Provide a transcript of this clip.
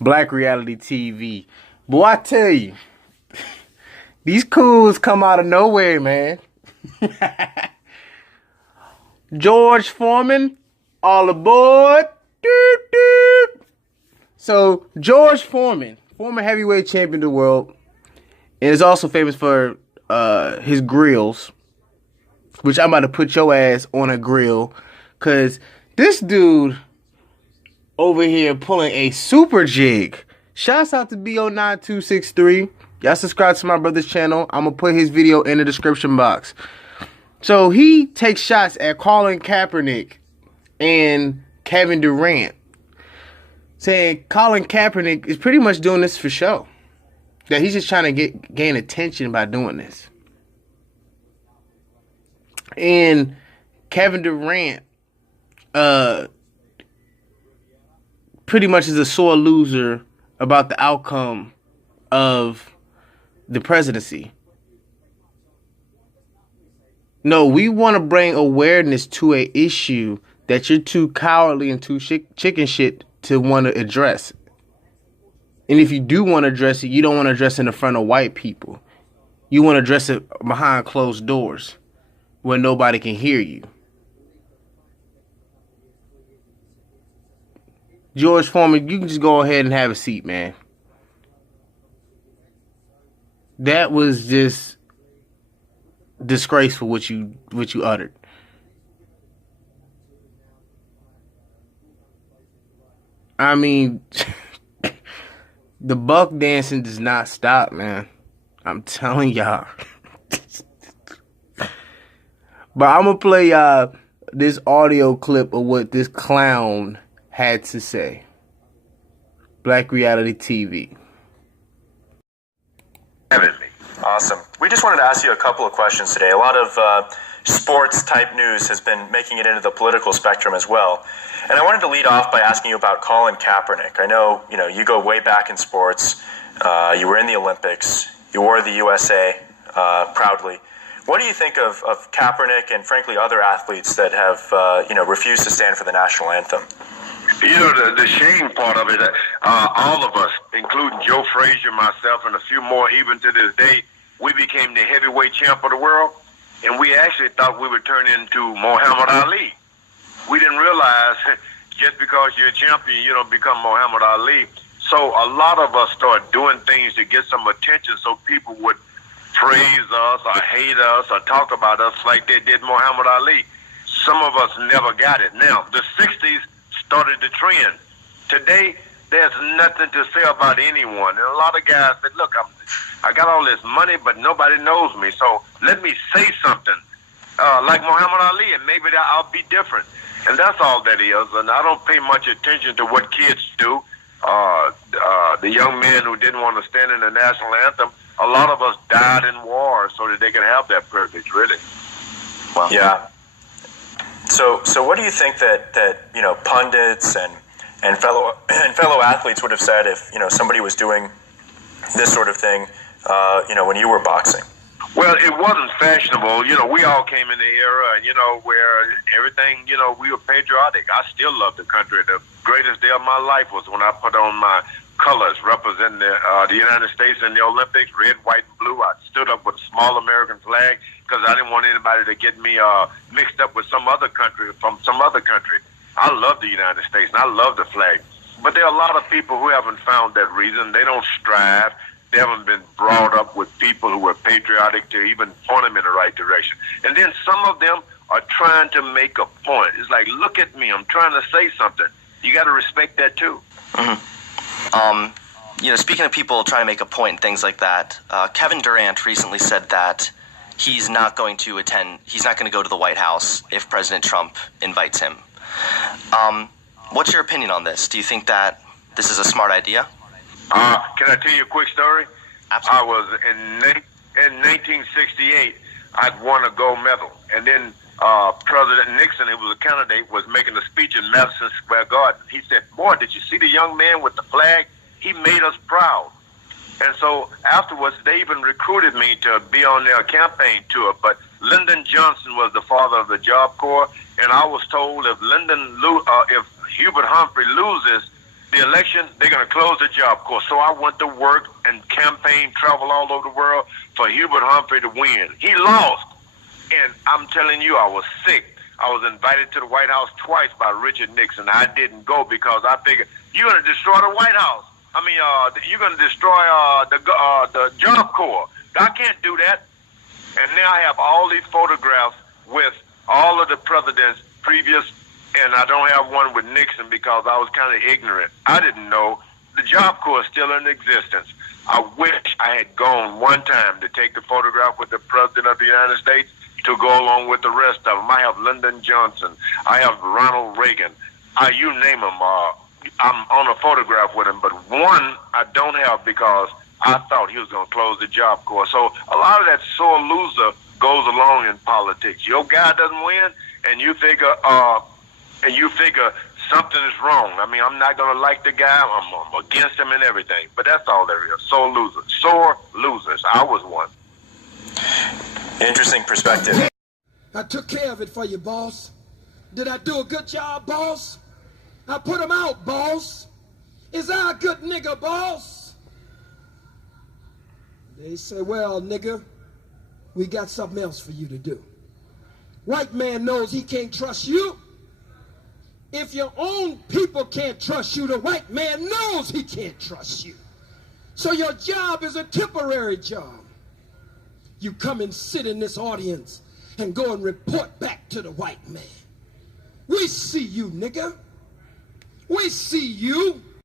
Black reality TV. Boy, I tell you, these cools come out of nowhere, man. George Foreman, all aboard. Doot, doot. So, George Foreman, former heavyweight champion of the world, and is also famous for his grills, which I'm about to put your ass on a grill, because this dude over here pulling a super jig. Shouts out to BO9263. Y'all subscribe to my brother's channel. I'm going to put his video in the description box. So he takes shots at Colin Kaepernick and Kevin Durant, saying Colin Kaepernick is pretty much doing this for show. That he's just trying to gain attention by doing this. And Kevin Durant pretty much is a sore loser about the outcome of the presidency. No, we want to bring awareness to an issue that you're too cowardly and too chicken shit to want to address. And if you do want to address it, you don't want to address it in front of white people. You want to address it behind closed doors where nobody can hear you. George Foreman, you can just go ahead and have a seat, man. That was just disgraceful what you uttered. I mean, the buck dancing does not stop, man. I'm telling y'all. But I'm gonna play y'all this audio clip of what this clown had to say. Black reality TV. Awesome. We just wanted to ask you a couple of questions today. A lot of sports type news has been making it into the political spectrum as well. And I wanted to lead off by asking you about Colin Kaepernick. I know, you go way back in sports. You were in the Olympics. You wore the USA proudly. What do you think of Kaepernick and frankly other athletes that have refused to stand for the national anthem? The shame part of it, all of us, including Joe Frazier, myself, and a few more, even to this day, we became the heavyweight champ of the world, and we actually thought we would turn into Muhammad Ali. We didn't realize just because you're a champion, you don't become Muhammad Ali. So a lot of us started doing things to get some attention so people would praise us or hate us or talk about us like they did Muhammad Ali. Some of us never got it. Now, the 60s started the trend. Today, there's nothing to say about anyone. And a lot of guys said, look, I got all this money, but nobody knows me. So let me say something like Muhammad Ali, and maybe I'll be different. And that's all that is. And I don't pay much attention to what kids do. The young men who didn't want to stand in the national anthem, a lot of us died in war so that they could have that privilege, really. Well, yeah. So what do you think that pundits and fellow athletes would have said if somebody was doing this sort of thing when you were boxing? Well, it wasn't fashionable. We all came in the era, where everything, we were patriotic. I still love the country. The greatest day of my life was when I put on my colors representing the United States in the Olympics, red, white, and blue. I stood up with a small American flag because I didn't want anybody to get me mixed up with some other country, from some other country. I love the United States, and I love the flag. But there are a lot of people who haven't found that reason. They don't strive. They haven't been brought up with people who were patriotic to even point them in the right direction. And then some of them are trying to make a point. It's like, look at me, I'm trying to say something. You got to respect that too. Mm-hmm. Speaking of people trying to make a point and things like that, Kevin Durant recently said that he's not going to go to the White House if President Trump invites him. What's your opinion on this? Do you think that this is a smart idea? Can I tell you a quick story? Absolutely. I was in 1968, I'd won a gold medal. And then President Nixon, who was a candidate, was making a speech in Madison Square Garden. He said, boy, did you see the young man with the flag? He made us proud. And so afterwards, they even recruited me to be on their campaign tour. But Lyndon Johnson was the father of the Job Corps, and I was told if Hubert Humphrey loses, the election, they're going to close the Job Corps. So I went to work and campaign, travel all over the world for Hubert Humphrey to win. He lost. And I'm telling you, I was sick. I was invited to the White House twice by Richard Nixon. I didn't go because I figured, you're going to destroy the White House. I mean, you're going to destroy the Job Corps. I can't do that. And now I have all these photographs with all of the presidents previous, and I don't have one with Nixon because I was kind of ignorant. I didn't know the Job Corps is still in existence. I wish I had gone one time to take the photograph with the President of the United States to go along with the rest of them. I have Lyndon Johnson. I have Ronald Reagan. You name them. I'm on a photograph with him, but one I don't have because I thought he was going to close the Job Corps. So a lot of that sore loser goes along in politics. Your guy doesn't win, and you figure something is wrong. I mean, I'm not going to like the guy. I'm against him and everything. But that's all there is. Sore losers. Sore losers. I was one. Interesting perspective. I took care of it for you, boss. Did I do a good job, boss? I put him out, boss. Is I a good nigga, boss? They say, well, nigga, we got something else for you to do. White man knows he can't trust you. If your own people can't trust you, the white man knows he can't trust you. So your job is a temporary job. You come and sit in this audience and go and report back to the white man. We see you, nigga. We see you.